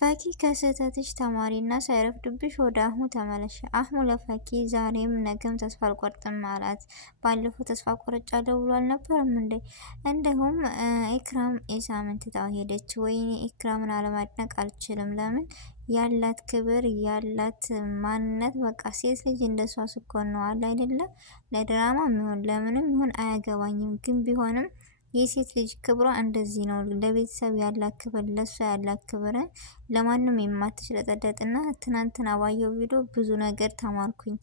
ፈኪ ከስህተትሽ ተማሪና ሳይረፍድብሽ ወደ አህሙ ተመለሽ። አህሙ ለፈኪ ዛሬም ነገም ተስፋ አልቆርጥም አላት። ባለፈው ተስፋ ቆርጫለሁ ብሎ አልነበረም እንዴ? እንዲሁም ኢክራም ኢሳምን ትታው ሄደች። ወይኔ ኢክራምን አለማድነቅ አልችልም። ለምን ያላት ክብር ያላት ማንነት በቃ ሴት ልጅ እንደሷ ስኮን ነው አለ አይደለም። ለድራማ ይሁን ለምንም ይሁን አያገባኝም፣ ግን ቢሆንም የሴት ልጅ ክብሯ እንደዚህ ነው። ለቤተሰብ ያላት ክብር፣ ለሷ ያላት ክብር ለማንም የማትሽለጠለጥና ትናንትና ባየው ቪዲዮ ብዙ ነገር ተማርኩኝ።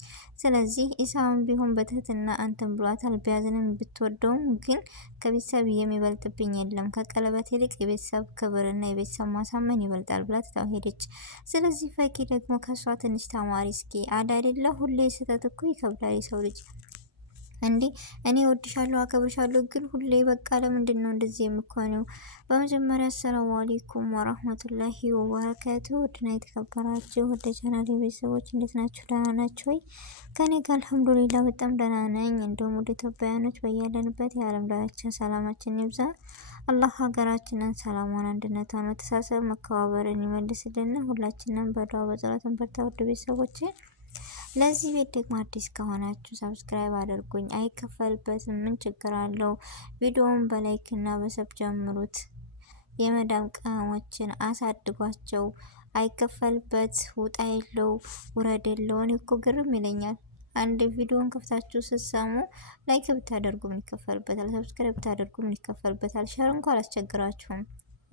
ስለዚህ ኢሳም ቢሆን በትህትና አንተን ብሏታል። ቢያዝንም ብትወደውም ግን ከቤተሰብ የሚበልጥብኝ የለም፣ ከቀለበት ይልቅ የቤተሰብ ክብርና የቤተሰብ ማሳመን ይበልጣል ብላ ትታው ሄደች። ስለዚህ ፈኪ ደግሞ ከሷ ትንሽ ተማሪ እስኪ። አዳይደለ ሁሌ ስህተት እኮ ይከብዳል የሰው ልጅ እንዴ። እኔ ወድሻለሁ አከብርሻለሁ፣ ግን ሁሌ በቃ ለምንድን ነው እንደዚህ የምኮነው? በመጀመሪያ አሰላሙ አለይኩም ወራህመቱላሂ ወበረካቱ። ውድና የተከበራችሁ ወደ ቻናል ቤተሰቦች እንዴት ናችሁ? ደህና ናችሁ ወይ? ከኔ ጋር አልሐምዱሊላህ በጣም ደህና ነኝ። እንደውም ወደ ኢትዮጵያውያኖች በያለንበት የዓለም ዳርቻ ሰላማችን ይብዛ። አላህ ሀገራችንን ሰላሟን፣ አንድነቷን፣ መተሳሰብ፣ መከባበርን ይመልስልን። ሁላችንም በዱዓ በጸሎት እንበርታ። ውድ ቤተሰቦቼ ለዚህ ቤት ደግሞ አዲስ ከሆናችሁ ሰብስክራይብ አድርጉኝ፣ አይከፈልበትም። ምን ችግር አለው? ቪዲዮውን በላይክ እና በሰብ ጀምሩት። የመዳም ቅመሞችን አሳድጓቸው፣ አይከፈልበት። ውጣ የለው ውረድ የለው። እኔ እኮ ግርም ይለኛል። አንድ ቪዲዮን ከፍታችሁ ስትሰሙ ላይክ ብታደርጉ ምን ይከፈልበታል? ሰብስክራይብ ብታደርጉ ምን ይከፈልበታል? ሸር እንኳን አላስቸግራችሁም፣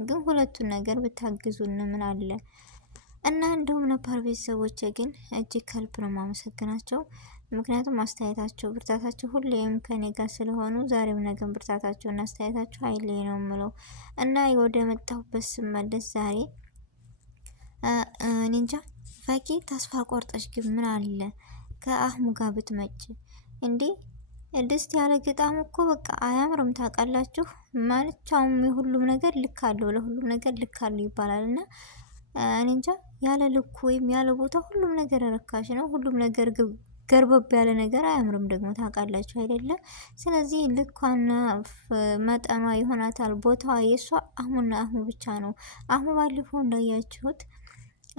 ግን ሁለቱን ነገር ብታግዙን ምን አለ? እና እንደውም ነባር ቤተሰቦች ግን እጅግ ከልብ ነው ማመሰግናቸው። ምክንያቱም አስተያየታቸው ብርታታቸው ሁሌም ከኔ ጋር ስለሆኑ ዛሬም ነገም ብርታታቸውና አስተያየታቸው አይለይ ነው የምለው። እና ወደ መጣሁበት ስመለስ ዛሬ ኒንጃ ፈኪ ተስፋ ቆርጠሽ ግን ምን አለ ከአህሙ ጋር ብትመጭ እንዴ? ድስት ያለ ግጣሙ እኮ በቃ አያምርም። ታውቃላችሁ ማለቻውም የሁሉም ነገር ልክ አለው፣ ለሁሉም ነገር ልክ አለው ይባላል እና እኔ እንጃ ያለ ልኩ ወይም ያለ ቦታ ሁሉም ነገር ርካሽ ነው። ሁሉም ነገር ገርበብ ያለ ነገር አያምርም ደግሞ ታውቃላችሁ አይደለም። ስለዚህ ልኳና መጠኗ ይሆናታል ቦታዋ የሷ አህሙና አህሙ ብቻ ነው። አህሙ ባለፈው እንዳያችሁት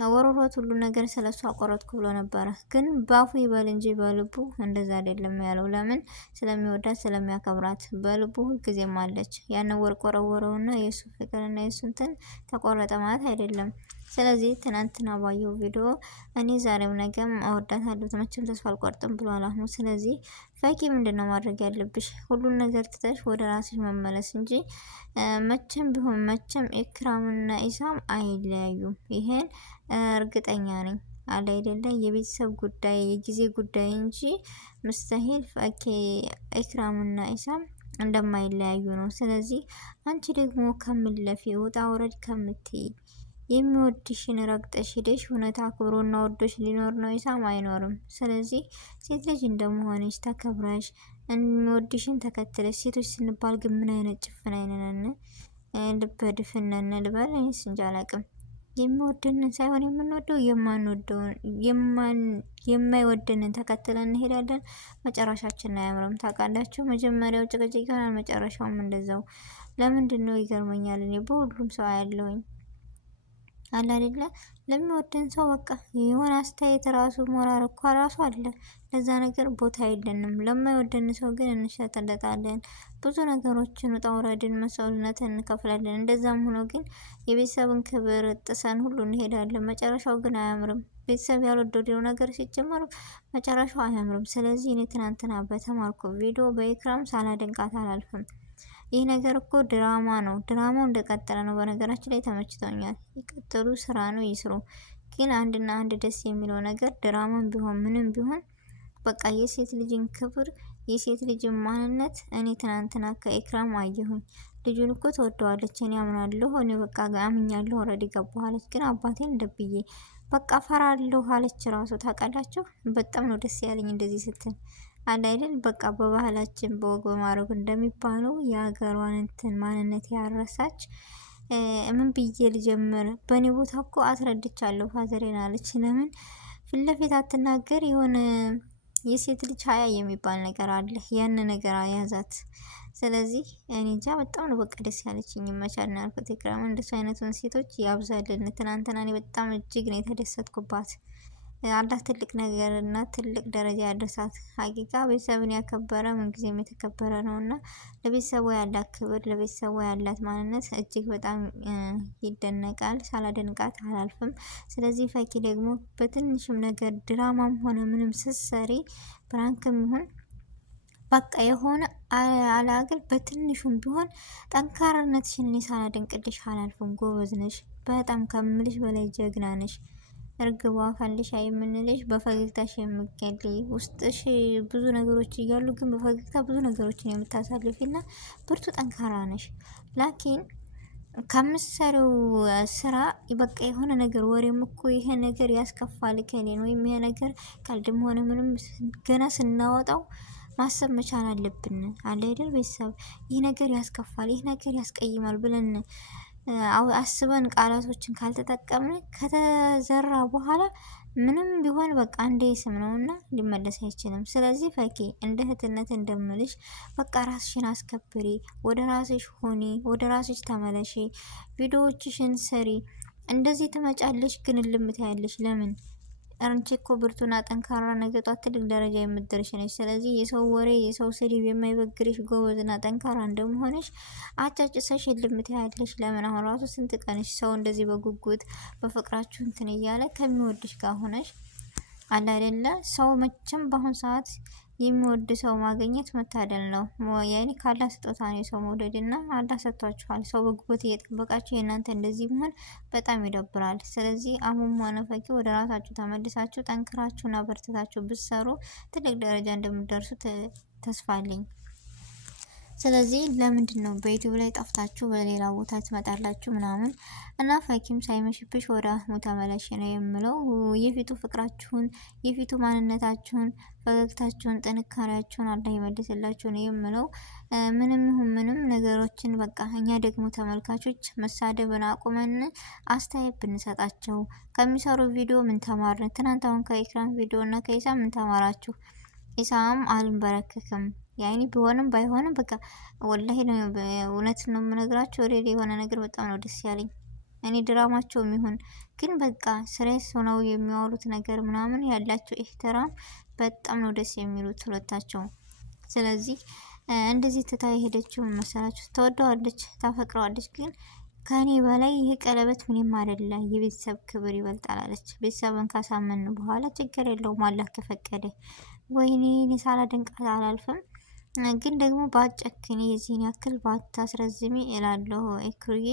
ወሮሮት ሁሉ ነገር ስለሷ ቆረጥኩ ብሎ ነበረ። ግን ባፉ ይበል እንጂ በልቡ እንደዛ አይደለም ያለው። ለምን? ስለሚወዳት ስለሚያከብራት። በልቡ ሁልጊዜም አለች። ያን ወርቅ ወረወረውና የሱ ፍቅርና የሱ እንትን ተቆረጠ ማለት አይደለም። ስለዚህ ትናንትና ባየው ቪዲዮ እኔ ዛሬም ነገም እወዳታለሁ መቼም ተስፋ አልቆርጥም ብሏል አህሙ። ስለዚህ ፈኪ ምንድነው ማድረግ ያለብሽ? ሁሉን ነገር ትተሽ ወደ ራስሽ መመለስ እንጂ መቼም ቢሆን መቼም ኢክራምና ኢሳም አይለያዩም። ይሄን እርግጠኛ ነኝ። አለ አይደለ የቤተሰብ ጉዳይ የጊዜ ጉዳይ እንጂ ሙስተሂል ፈኪ ኢክራምና ኢሳም እንደማይለያዩ ነው። ስለዚህ አንቺ ደግሞ ከምለፊ ውጣ ውረድ ከምትይ የሚወድሽን ረግጠሽ ሄደሽ እውነት አክብሮና ወዶሽ ሊኖር ነው ኢሳም አይኖርም። ስለዚህ ሴት ልጅ እንደመሆንሽ ተከብረሽ የሚወድሽን ተከትለሽ፣ ሴቶች ስንባል ግን ምን አይነት ጭፍን አይነን ልበ ድፍነን ልበል እኔስ እንጃ አላቅም። የሚወደንን ሳይሆን የምንወደው የማይወደንን ተከትለን እንሄዳለን። መጨረሻችን አያምርም። ታውቃላችሁ መጀመሪያው ጭቅጭቅ ይሆናል፣ መጨረሻውም እንደዛው። ለምንድን ነው ይገርመኛል። እኔ በሁሉም ሰው አያለሁኝ አለ አይደለ ለሚወደን ሰው በቃ የሆነ አስተያየት ራሱ ሞራል እኮ ራሱ አለ። ለዛ ነገር ቦታ የለንም። ለማይወደን ሰው ግን እንሸተለታለን። ብዙ ነገሮችን ውጣ ውረድን መስዋዕትነትን እንከፍላለን። እንደዛም ሆኖ ግን የቤተሰብን ክብር ጥሰን ሁሉ እንሄዳለን። መጨረሻው ግን አያምርም። ቤተሰብ ያልወደደው ነገር ሲጀመር መጨረሻው አያምርም። ስለዚህ እኔ ትናንትና በተማርኩ ቪዲዮ በኢክራም ሳላደንቃት አላልፍም። ይህ ነገር እኮ ድራማ ነው። ድራማው እንደቀጠለ ነው። በነገራችን ላይ ተመችቶኛል። የቀጠሉ ስራ ነው ይስሩ። ግን አንድና አንድ ደስ የሚለው ነገር ድራማም ቢሆን ምንም ቢሆን በቃ የሴት ልጅን ክብር የሴት ልጅን ማንነት እኔ ትናንትና ከኢክራም አየሁኝ። ልጁን እኮ ተወደዋለች፣ እኔ አምናለሁ፣ እኔ በቃ አምኛለሁ፣ ኦልሬዲ ገባኋለች። ግን አባቴን ደብዬ በቃ ፈራለሁ አለች ራሱ። ታውቃላችሁ በጣም ነው ደስ ያለኝ እንደዚህ ስትል አለ አይደል በቃ በባህላችን በወግ በማድረግ እንደሚባለው የሀገሯን እንትን ማንነት ያረሳች። ምን ብዬ ልጀምር? በእኔ ቦታ እኮ አስረድቻለሁ ፋዘሬን አለች። ለምን ፊት ለፊት አትናገር? የሆነ የሴት ልጅ ሀያ የሚባል ነገር አለ። ያን ነገር ያዛት። ስለዚህ እኔ እንጃ በጣም ነው በቃ ደስ ያለችኝ። መቻል ነው ያልኩት። ኢክራም እንደሱ አይነቱን ሴቶች ያብዛልን። ትናንትና እኔ በጣም እጅግ ነው የተደሰትኩባት። አላህ ትልቅ ነገር እና ትልቅ ደረጃ ያደርሳት። ሀቂቃ ቤተሰብን ያከበረ ምንጊዜም የተከበረ ነው እና ለቤተሰቡ ያላት ክብር፣ ለቤተሰቡ ያላት ማንነት እጅግ በጣም ይደነቃል። ሳላደንቃት አላልፍም። ስለዚህ ፈኪ ደግሞ በትንሽም ነገር ድራማም ሆነ ምንም ስትሰሪ ፕራንክም ይሁን በቃ የሆነ አላግል በትንሹም ቢሆን ጠንካራነትሽን እኔ ሳላደንቅልሽ አላልፍም። ጎበዝ ነሽ፣ በጣም ከምልሽ በላይ ጀግና ነሽ። እርግቧ ካልሽ የምንልሽ በፈገግታሽ የምትገሊ ውስጥሽ ብዙ ነገሮች እያሉ ግን በፈገግታ ብዙ ነገሮችን የምታሳልፊ እና ብርቱ ጠንካራ ነሽ። ላኪን ከምትሰሪው ስራ በቃ የሆነ ነገር ወሬም እኮ ይሄ ነገር ያስከፋል ከሌን ወይም ይሄ ነገር ቀልድም ሆነ ምንም ገና ስናወጣው ማሰብ መቻል አለብን። አለ አይደል ቤተሰብ ይህ ነገር ያስከፋል፣ ይህ ነገር ያስቀይማል ብለን አስበን ቃላቶችን ካልተጠቀምን ከተዘራ በኋላ ምንም ቢሆን በቃ አንዴ ስም ነውና ሊመለስ አይችልም። ስለዚህ ፈኪ እንደ እህትነት እንደምልሽ በቃ ራስሽን አስከብሪ፣ ወደ ራስሽ ሆኒ፣ ወደ ራስሽ ተመለሺ፣ ቪዲዮዎችሽን ስሪ። እንደዚህ ትመጫለሽ ግን ልምት ያለሽ ለምን? አንቺ እኮ ብርቱና ጠንካራ ነገ ጧት ትልቅ ደረጃ የምትደርሽ ነሽ። ስለዚህ የሰው ወሬ የሰው ስድብ የማይበግርሽ ጎበዝና ጠንካራ እንደመሆንሽ አጫጭሰሽ ልምት ያለሽ ለምን? አሁን ራሱ ስንት ቀንሽ ሰው እንደዚህ በጉጉት በፍቅራችሁ እንትን እያለ ከሚወድሽ ጋር ሆነሽ አለ አይደለ? ሰው መቼም በአሁን ሰዓት የሚወድ ሰው ማግኘት መታደል ነው። ያኔ ካላ ስጦታ ነው የሰው መውደድ እና አላህ ሰጥቷችኋል። ሰው በጉጉት እየጠበቃችሁ የእናንተ እንደዚህ መሆን በጣም ይደብራል። ስለዚህ አሁን ሆነ ፈኪ ወደ ራሳችሁ ተመልሳችሁ ጠንክራችሁና በርትታችሁ ብትሰሩ ትልቅ ደረጃ እንደምትደርሱ ተስፋ አለኝ። ስለዚህ ለምንድን ነው በዩቲዩብ ላይ ጠፍታችሁ በሌላ ቦታ ትመጣላችሁ ምናምን? እና ፈኪም ሳይመሽብሽ ወደ አህሙ ተመለሽ ነው የምለው። የፊቱ ፍቅራችሁን፣ የፊቱ ማንነታችሁን፣ ፈገግታችሁን፣ ጥንካሬያችሁን አላህ ይመልስላችሁ ነው የምለው። ምንም ይሁን ምንም ነገሮችን በቃ እኛ ደግሞ ተመልካቾች መሳደብን አቁመን አስተያየት ብንሰጣቸው ከሚሰሩ ቪዲዮ ምን ተማርን? ትናንት አሁን ከኢክራም ቪዲዮ እና ከኢሳም ምን ተማራችሁ? ኢሳም አልንበረከክም ያኔ ቢሆንም ባይሆንም በቃ ወላሂ ነው እውነት ነው የምነግራቸው። ኦልሬዲ የሆነ ነገር በጣም ነው ደስ ያለኝ። እኔ ድራማቸውም ይሁን ግን በቃ ስሬስ ሆነው የሚያወሩት ነገር ምናምን ያላቸው ኢህተራም በጣም ነው ደስ የሚሉት ሁለታቸው። ስለዚህ እንደዚህ ትታ የሄደችው መሰላችሁ ተወደዋለች፣ ታፈቅረዋለች። ግን ከኔ በላይ ይሄ ቀለበት ምንም አይደለ፣ የቤተሰብ ክብር ይበልጣል አለች። ቤተሰብን ካሳመን በኋላ ችግር የለውም አላህ ከፈቀደ። ወይኔ እኔ ሳላደንቃት አላልፍም። ግን ደግሞ ባጨክኔ የዚህን ያክል ባታስረዝሚ እላለሁ። ኤክሩዬ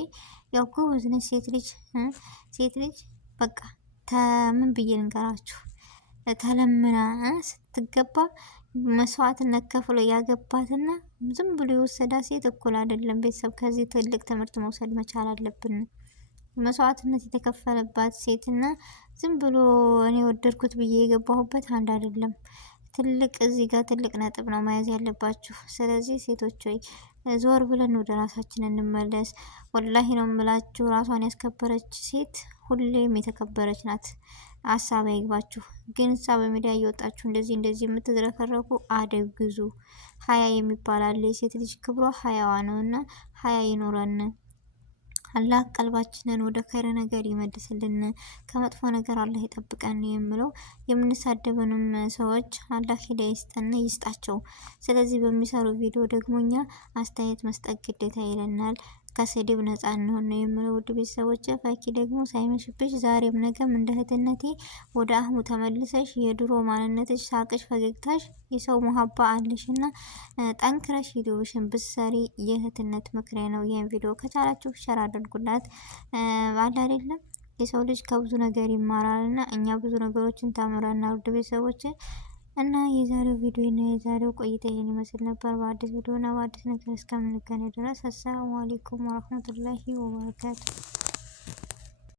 ያው ጎበዝ ነች ሴት ልጅ በቃ ምን ብዬ ልንገራችሁ፣ ተለምና ስትገባ መስዋዕትነት ከፍሎ ያገባትና ዝም ብሎ የወሰዳ ሴት እኩል አይደለም። ቤተሰብ ከዚህ ትልቅ ትምህርት መውሰድ መቻል አለብን። መስዋዕትነት የተከፈለባት ሴትና ዝም ብሎ እኔ ወደድኩት ብዬ የገባሁበት አንድ አይደለም። ትልቅ እዚህ ጋር ትልቅ ነጥብ ነው መያዝ ያለባችሁ። ስለዚህ ሴቶች ሆይ ዞር ብለን ወደ ራሳችን እንመለስ። ወላሂ ነው የምላችሁ፣ ራሷን ያስከበረች ሴት ሁሌም የተከበረች ናት። ሀሳብ አይግባችሁ። ግን እሳ በሚዲያ እየወጣችሁ እንደዚህ የምትዝረከረኩ አደብ ግዙ። ሀያ የሚባል አለ። የሴት ልጅ ክብሯ ሀያዋ ነው እና ሀያ ይኖረን። አላህ ቀልባችንን ወደ ኸይረ ነገር ይመልስልን፣ ከመጥፎ ነገር አላህ ይጠብቀን የምለው። የምንሳደበንም ሰዎች አላህ ሂዳያ ይስጠን ይስጣቸው። ስለዚህ በሚሰሩ ቪዲዮ ደግሞ እኛ አስተያየት መስጠት ግዴታ ይለናል። ከስድብ ነጻ እንሆን ነው የምለው። ውድ ቤተሰቦች ፈኪ ደግሞ ሳይመሽብሽ ዛሬም ነገም እንደ እህትነቴ ወደ አህሙ ተመልሰሽ የድሮ ማንነትሽ፣ ሳቅሽ፣ ፈገግታሽ የሰው መሀባ አለሽ እና ጠንክረሽ ቪዲዮሽን ብትሰሪ የእህትነት ምክሬ ነው። ይህን ቪዲዮ ከቻላችሁ ሸር አድርጉላት። ባለ አይደለም የሰው ልጅ ከብዙ ነገር ይማራል እና እኛ ብዙ ነገሮችን ተምረና ውድ ቤተሰቦች እና የዛሬው ቪዲዮ እና የዛሬው ቆይታ ይሄን ይመስል ነበር። በአዲስ ቪዲዮ እና በአዲስ ነገር እስከምንገናኝ ድረስ አሰላሙ አለይኩም ወራህመቱላሂ ወበረካቱ።